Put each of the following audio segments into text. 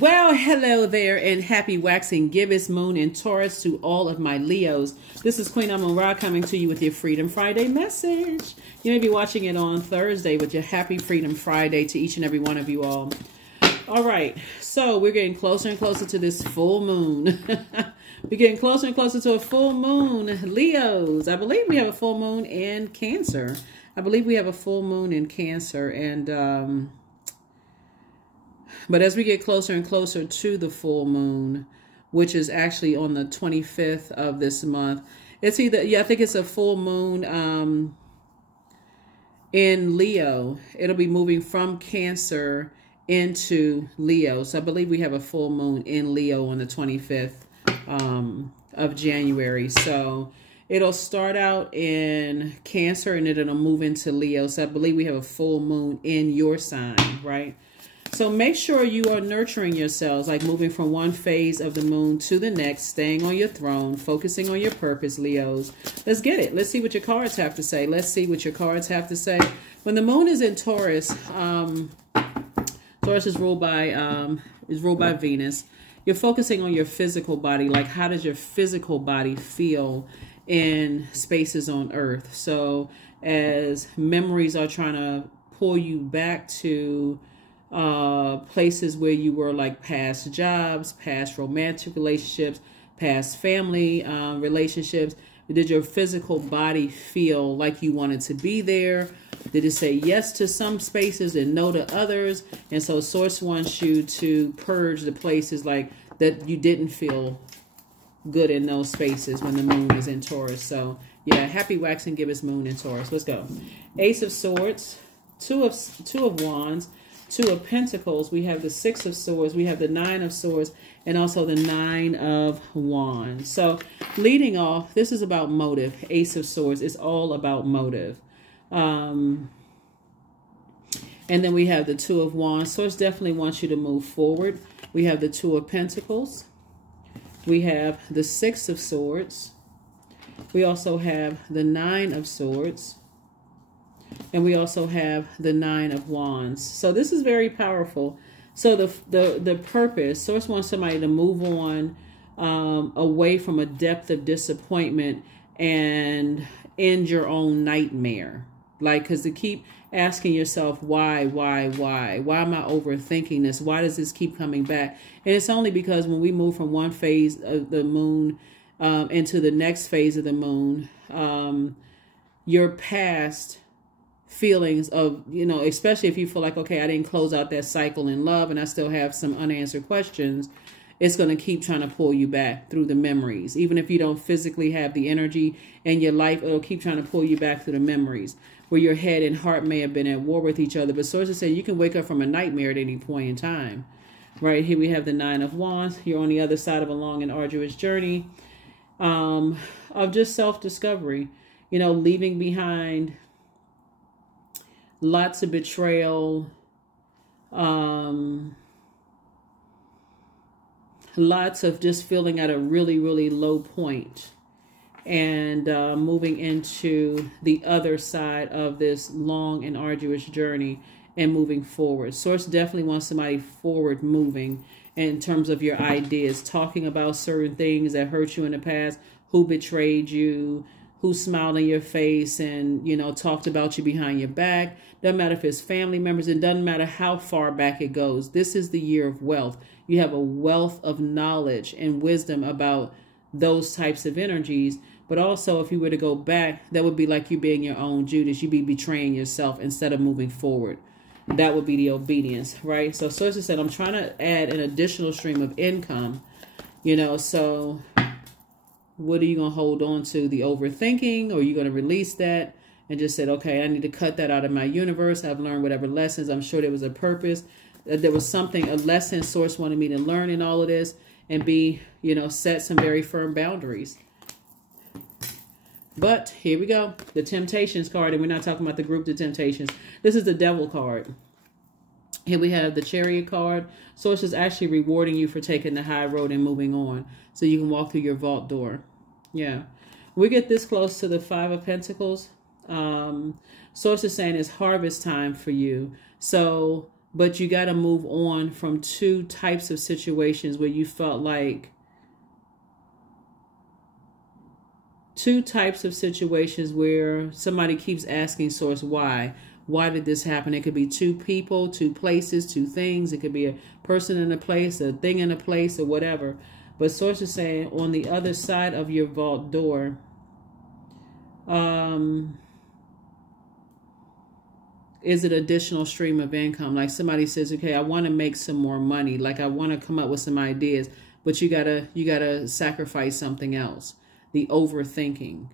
Well, hello there, and happy waxing gibbous moon in Taurus to all of my Leos. This is Queen Amun Ra coming to you with your Freedom Friday message. You may be watching it on Thursday with your happy Freedom Friday to each and every one of you all. All right, so we're getting closer and closer to this full moon. We're getting closer and closer to a full moon, Leos. I believe we have a full moon in Cancer. And but as we get closer and closer to the full moon, which is actually on the 25th of this month, it's either, I think it's a full moon in Leo. It'll be moving from Cancer into Leo. So I believe we have a full moon in Leo on the 25th of January. So it'll start out in Cancer and it'll move into Leo. So I believe we have a full moon in your sign, right? So make sure you are nurturing yourselves, like moving from one phase of the moon to the next, staying on your throne, focusing on your purpose, Leos. Let's get it. Let's see what your cards have to say. When the moon is in Taurus, Taurus is ruled by Venus. You're focusing on your physical body, like how does your physical body feel in spaces on Earth? So as memories are trying to pull you back to places where you were, like past jobs, past romantic relationships, past family relationships. Did your physical body feel like you wanted to be there? Did it say yes to some spaces and no to others? And so Source wants you to purge the places like that you didn't feel good in those spaces when the moon is in Taurus. So yeah, happy waxing gibbous moon in Taurus. Let's go. Ace of Swords, two of Wands, Two of Pentacles, we have the Six of Swords, we have the Nine of Swords, and also the Nine of Wands. So leading off, this is about motive. Ace of Swords is all about motive. And then we have the Two of Wands. Source definitely wants you to move forward. We have the Two of Pentacles. We have the Six of Swords. We also have the Nine of Swords. And we also have the Nine of Wands. So this is very powerful. So the purpose, Source wants somebody to move on away from a depth of disappointment and end your own nightmare. Like, because to keep asking yourself, why am I overthinking this? Why does this keep coming back? And it's only because when we move from one phase of the moon into the next phase of the moon, your past feelings of, especially if you feel like, okay, I didn't close out that cycle in love and I still have some unanswered questions, it's going to keep trying to pull you back through the memories. Even if you don't physically have the energy in your life, it'll keep trying to pull you back through the memories where your head and heart may have been at war with each other. But sources say you can wake up from a nightmare at any point in time. Right here we have the Nine of Wands. You're on the other side of a long and arduous journey of just self-discovery, leaving behind lots of betrayal, lots of just feeling at a really, really low point, and moving into the other side of this long and arduous journey and moving forward. Source definitely wants somebody forward moving in terms of your ideas, talking about certain things that hurt you in the past, who betrayed you, who smiled in your face and, talked about you behind your back. Doesn't matter if it's family members. It doesn't matter how far back it goes. This is the year of wealth. You have a wealth of knowledge and wisdom about those types of energies. But also, if you were to go back, that would be like you being your own Judas. You'd be betraying yourself instead of moving forward. That would be the obedience, right? So sources said, I'm trying to add an additional stream of income, so what are you going to hold on to? The overthinking, or are you going to release that and just said, okay, I need to cut that out of my universe. I've learned whatever lessons. I'm sure there was a purpose. There was something, a lesson Source wanted me to learn in all of this and set some very firm boundaries. But here we go. The Temptations card, and we're not talking about the group, the Temptations. This is the Devil card. Here we have the Chariot card. Source is actually rewarding you for taking the high road and moving on so you can walk through your vault door. Yeah. We get this close to the Five of Pentacles. Source is saying it's harvest time for you. So but you got to move on from two types of situations where you felt like, two types of situations where somebody keeps asking source why. Why did this happen? It could be two people, two places, two things. It could be a person in a place, a thing in a place, or whatever. But source is saying on the other side of your vault door, is it additional stream of income? Like somebody says, okay, I want to make some more money. Like I want to come up with some ideas, but you gotta sacrifice something else. The overthinking,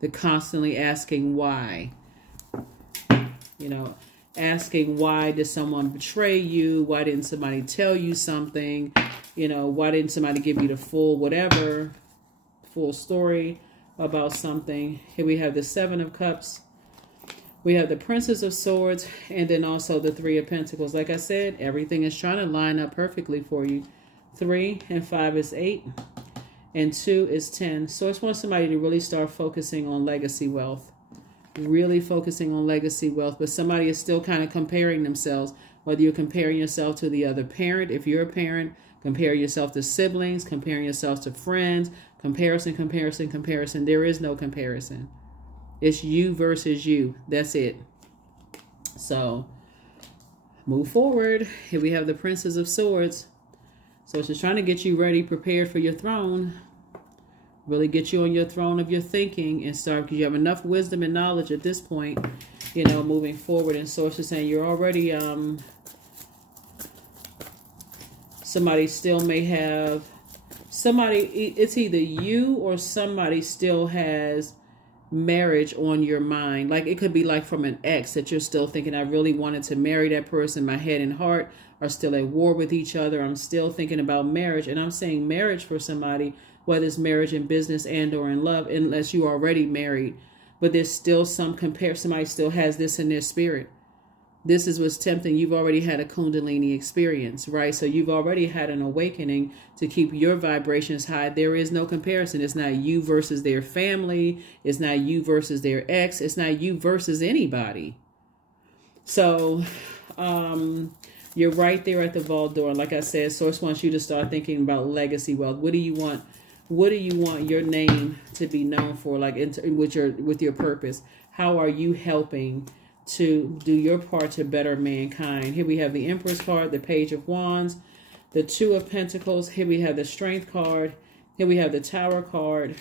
the constantly asking why. You know, asking why did someone betray you? Why didn't somebody tell you something? You know, why didn't somebody give you the full whatever, full story about something? Here we have the Seven of Cups. We have the Princess of Swords, and then also the Three of Pentacles. Like I said, everything is trying to line up perfectly for you. 3 and 5 is 8, and 2 is 10. So it's want somebody to really start focusing on legacy wealth. Really focusing on legacy wealth, but somebody is still kind of comparing themselves, whether you're comparing yourself to the other parent. If you're a parent, compare yourself to siblings, comparing yourself to friends, comparison, comparison, comparison. There is no comparison. It's you versus you. That's it. So move forward. Here we have the Princess of Swords. So it's just trying to get you ready, prepared for your throne. Really get you on your throne of your thinking and start, because you have enough wisdom and knowledge at this point, you know, moving forward. And source is saying you're already, somebody still may have, somebody, it's either you or somebody still has marriage on your mind. Like it could be like from an ex that you're still thinking, I really wanted to marry that person. My head and heart are still at war with each other. I'm still thinking about marriage. And I'm saying marriage for somebody, whether it's marriage in business and or in love, unless you are already married. But there's still some somebody still has this in their spirit. This is what's tempting. You've already had a Kundalini experience, right? So you've already had an awakening to keep your vibrations high. There is no comparison. It's not you versus their family. It's not you versus their ex. It's not you versus anybody. So you're right there at the vault door. Like I said, source wants you to start thinking about legacy wealth. What do you want? What do you want your name to be known for? Like with your purpose? How are you helping to do your part to better mankind? Here we have the Empress card, the Page of Wands, the Two of Pentacles. Here we have the Strength card. Here we have the Tower card,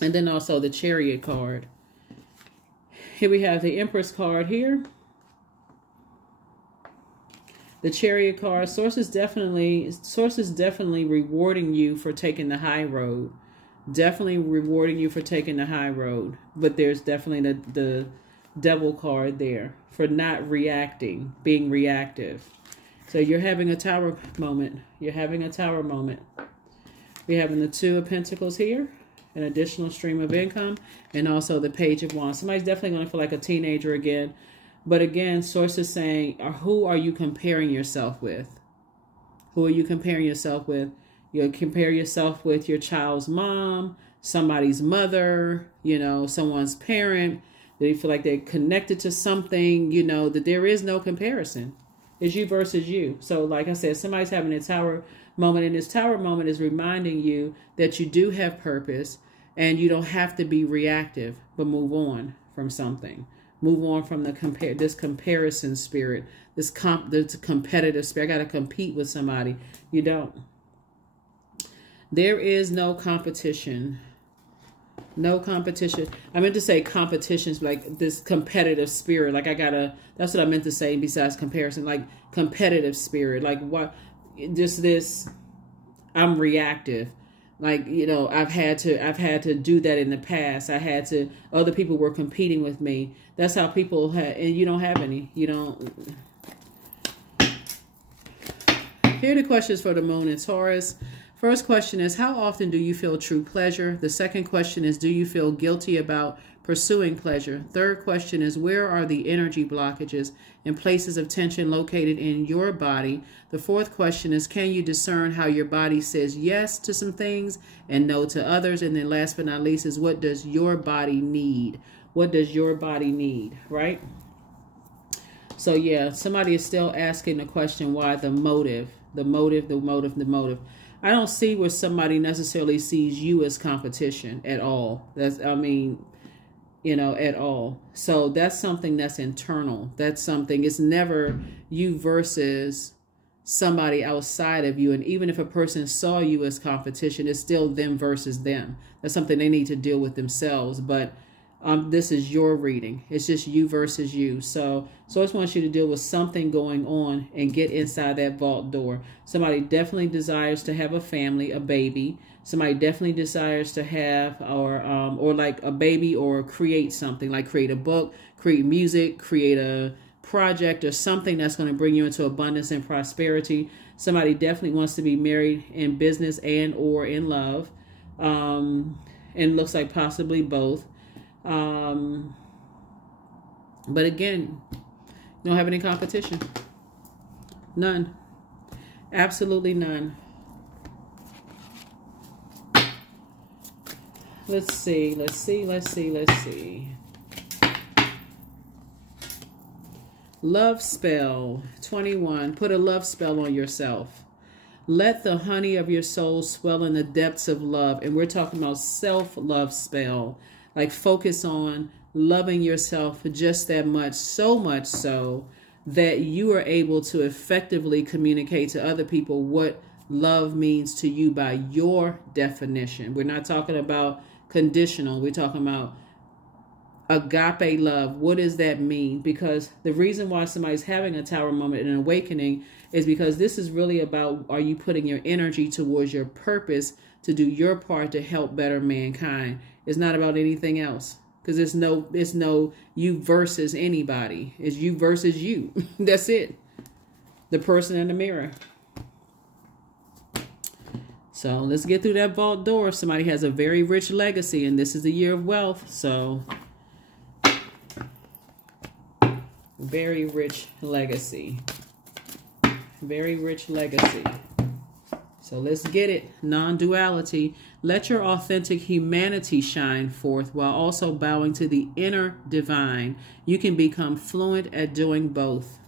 and then also the Chariot card. Here we have the Empress card here. The Chariot card. Source is definitely rewarding you for taking the high road. Definitely rewarding you for taking the high road. But there's definitely the Devil card there for not reacting, being reactive. So you're having a Tower moment. You're having a Tower moment. We're having the Two of Pentacles here, an additional stream of income, and also the Page of Wands. Somebody's definitely going to feel like a teenager again. But again, source is saying, who are you comparing yourself with? Who are you comparing yourself with? You'll compare yourself with your child's mom, somebody's mother, you know, someone's parent. They feel like they're connected to something, you know, that there is no comparison. It's you versus you. So like I said, somebody's having a Tower moment, and this Tower moment is reminding you that you do have purpose and you don't have to be reactive, but move on from something. Move on from this comparison spirit, this competitive spirit. I got to compete with somebody. You don't. There is no competition. No competition. I meant to say competitions, like this competitive spirit. Like that's what I meant to say besides comparison, like competitive spirit. Like what, just this, I'm reactive. Like, you know, I've had to do that in the past. Other people were competing with me. That's how people and you don't have any. You don't. Here are the questions for the Moon in Taurus. First question is, how often do you feel true pleasure? The second question is, do you feel guilty about pursuing pleasure? Third question is, where are the energy blockages and places of tension located in your body? The fourth question is, can you discern how your body says yes to some things and no to others? And then last but not least is, what does your body need? What does your body need, right? So yeah, somebody is still asking the question, why the motive, the motive, the motive, the motive. I don't see where somebody necessarily sees you as competition at all. That's, I mean, you know, at all. So that's something that's internal. That's something, it's never you versus somebody outside of you. And even if a person saw you as competition, it's still them versus them. That's something they need to deal with themselves. But this is your reading. It's just you versus you. So I just want you to deal with something going on and get inside that vault door. Somebody definitely desires to have a family, a baby. Somebody definitely desires to have or like a baby, or create something, like create a book, create music, create a project or something that's going to bring you into abundance and prosperity. Somebody definitely wants to be married in business and or in love. And looks like possibly both. But again, you don't have any competition. None. Absolutely none. Let's see. Love spell 21. Put a love spell on yourself. Let the honey of your soul swell in the depths of love. And we're talking about self-love spell. Like focus on loving yourself just that much, so much so that you are able to effectively communicate to other people what love means to you by your definition. We're not talking about conditional. We're talking about agape love. What does that mean? Because the reason why somebody's having a tower moment and an awakening is because this is really about, are you putting your energy towards your purpose to do your part to help better mankind? It's not about anything else, because it's no you versus anybody. It's you versus you. That's it. The person in the mirror. So let's get through that vault door. Somebody has a very rich legacy, and this is the year of wealth. So very rich legacy. Very rich legacy. So let's get it. Non-duality. Let your authentic humanity shine forth while also bowing to the inner divine. You can become fluent at doing both.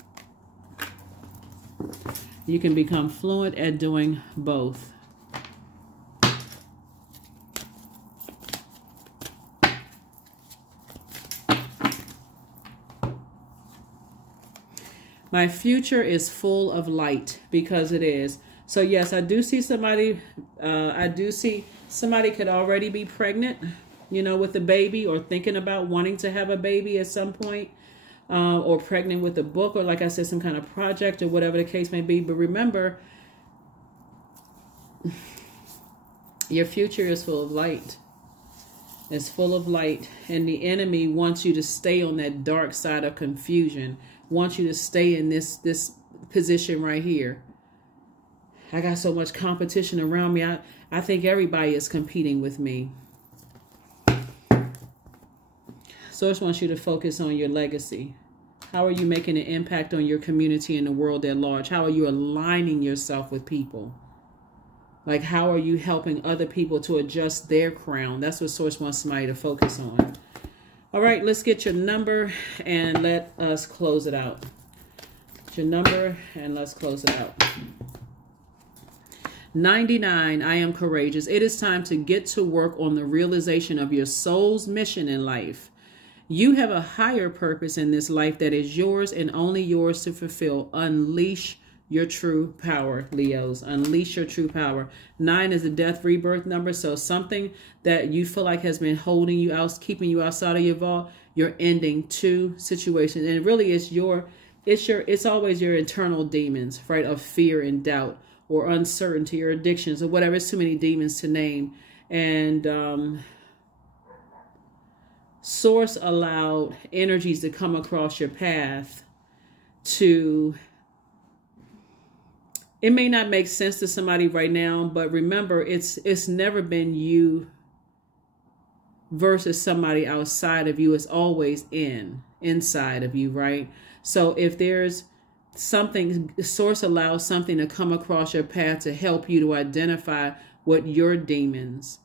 You can become fluent at doing both. My future is full of light, because it is. So yes, I do see somebody, somebody could already be pregnant, you know, with a baby, or thinking about wanting to have a baby at some point, or pregnant with a book, or like I said, some kind of project, or whatever the case may be. But remember, your future is full of light. It's full of light, and the enemy wants you to stay on that dark side of confusion. Wants you to stay in this position right here. I got so much competition around me. I think everybody is competing with me. So I just want you to focus on your legacy. How are you making an impact on your community and the world at large? How are you aligning yourself with people? Like, how are you helping other people to adjust their crown? That's what Source wants somebody to focus on. All right, let's get your number and let us close it out. Get your number and let's close it out. 99, I am courageous. It is time to get to work on the realization of your soul's mission in life. You have a higher purpose in this life that is yours and only yours to fulfill. Unleash your true power, Leos. Unleash your true power. 9 is the death rebirth number. So something that you feel like has been holding you out, keeping you outside of your vault, you're ending 2 situations. And it really is it's always your internal demons, right? Of fear and doubt, or uncertainty, or addictions, or whatever. It's too many demons to name. And Source allowed energies to come across your path to... It may not make sense to somebody right now, but remember, it's never been you versus somebody outside of you. It's always inside of you, right? So if there's something, Source allows something to come across your path to help you to identify what your demons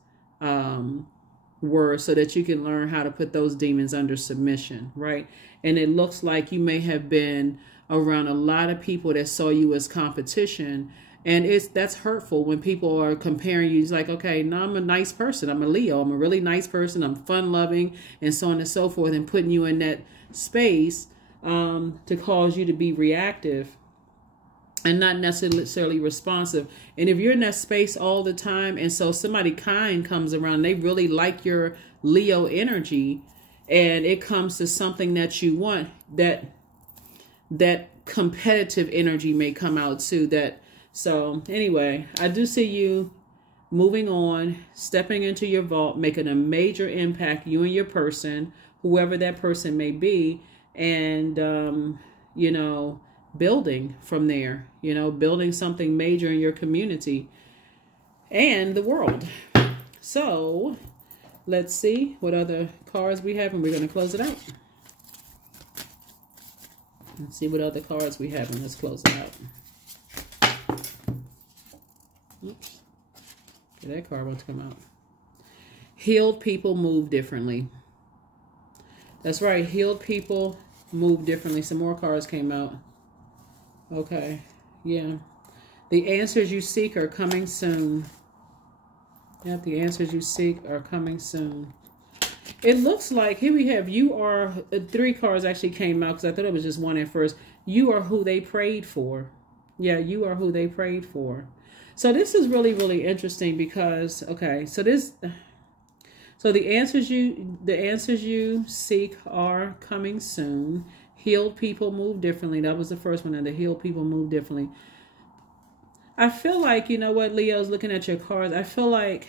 were so that you can learn how to put those demons under submission, right? And it looks like you may have been around a lot of people that saw you as competition. And that's hurtful when people are comparing you. It's like, okay, now I'm a nice person. I'm a Leo. I'm a really nice person. I'm fun loving and so on and so forth, and putting you in that space to cause you to be reactive and not necessarily responsive. And if you're in that space all the time, and so somebody kind comes around, they really like your Leo energy, and it comes to something that you want, that competitive energy may come out too. So anyway, I do see you moving on, stepping into your vault, making a major impact, you and your person, whoever that person may be, and you know, building from there, you know, building something major in your community and the world. So let's see what other cards we have, and we're going to close it out. Let's see what other cards we have, and let's close it out. Oops. Okay, that card wants to come out. Healed people move differently. That's right. Healed people move differently. Some more cards came out. Okay. Yeah. The answers you seek are coming soon. Yep, the answers you seek are coming soon. It looks like, here we have, you are, 3 cards actually came out because I thought it was just one at first. You are who they prayed for. Yeah, you are who they prayed for. So this is really, really interesting because, okay, so the answers you seek are coming soon. Healed people move differently. That was the first one. And the healed people move differently. I feel like, you know what, Leo's looking at your cards. I feel like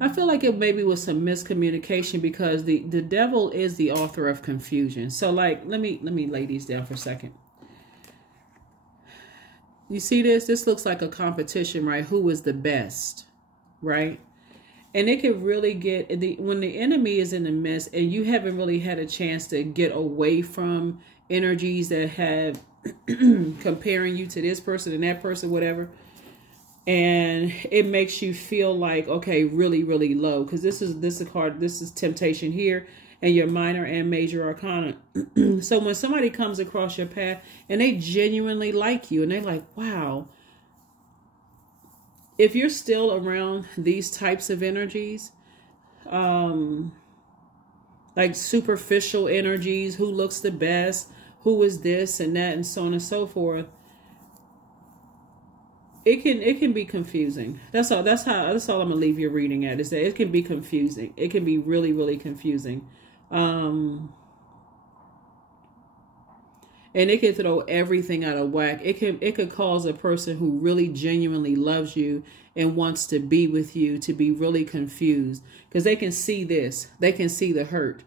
I feel like it maybe was some miscommunication because the devil is the author of confusion. So like, let me lay these down for a second. You see this? This looks like a competition, right? Who is the best, right? And it could really get, when the enemy is in the midst and you haven't really had a chance to get away from energies that have comparing you to this person and that person, whatever. And it makes you feel like, okay, really, really low. Because this is a card, this is temptation here, and your minor and major arcana. So when somebody comes across your path and they genuinely like you and they're like, wow, if you're still around these types of energies, like superficial energies, who looks the best, who is this and that, and so on and so forth, it can be confusing. That's all I'm gonna leave your reading at, is that it can be confusing. It can be really, really confusing. And it can throw everything out of whack. It could cause a person who really genuinely loves you and wants to be with you to be really confused, because they can see this. They can see the hurt.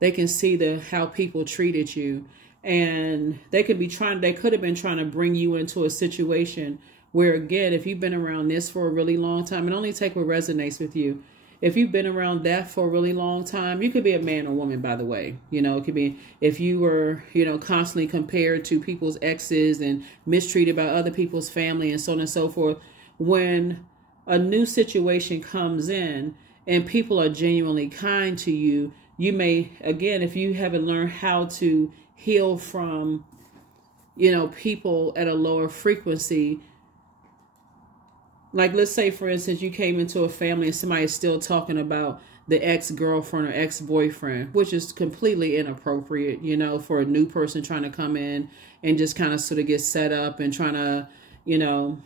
They can see how people treated you, and they could have been trying to bring you into a situation where, again, if you've been around this for a really long time, and only take what resonates with you. If you've been around that for a really long time, you could be a man or woman, by the way. You know, it could be if you were, you know, constantly compared to people's exes and mistreated by other people's family and so on and so forth. When a new situation comes in and people are genuinely kind to you, you may, again, if you haven't learned how to heal from, you know, people at a lower frequency. Like, let's say, for instance, you came into a family and somebody's still talking about the ex-girlfriend or ex-boyfriend, which is completely inappropriate, you know, for a new person trying to come in and just kind of sort of get set up and trying to, you know,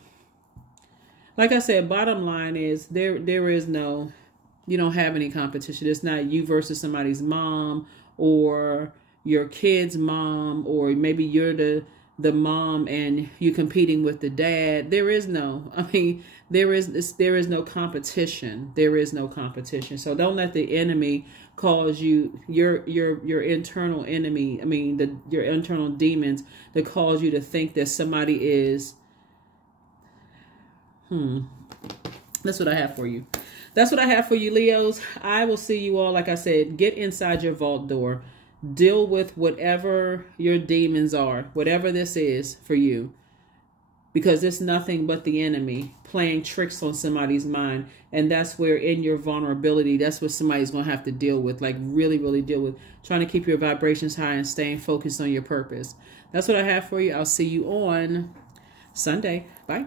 like I said, bottom line is there is no, you don't have any competition. It's not you versus somebody's mom or your kid's mom, or maybe you're the mom and you competing with the dad. There is no, I mean, there is no competition. There is no competition. So don't let the enemy cause you, your internal enemy, I mean, your internal demons, to cause you to think that somebody is, that's what I have for you. that's what I have for you, Leos. I will see you all. Like I said, get inside your vault door. Deal with whatever your demons are, whatever this is for you. Because it's nothing but the enemy playing tricks on somebody's mind. And that's where in your vulnerability, that's what somebody's going to have to deal with. Like really, really deal with. Trying to keep your vibrations high and staying focused on your purpose. That's what I have for you. I'll see you on Sunday. Bye.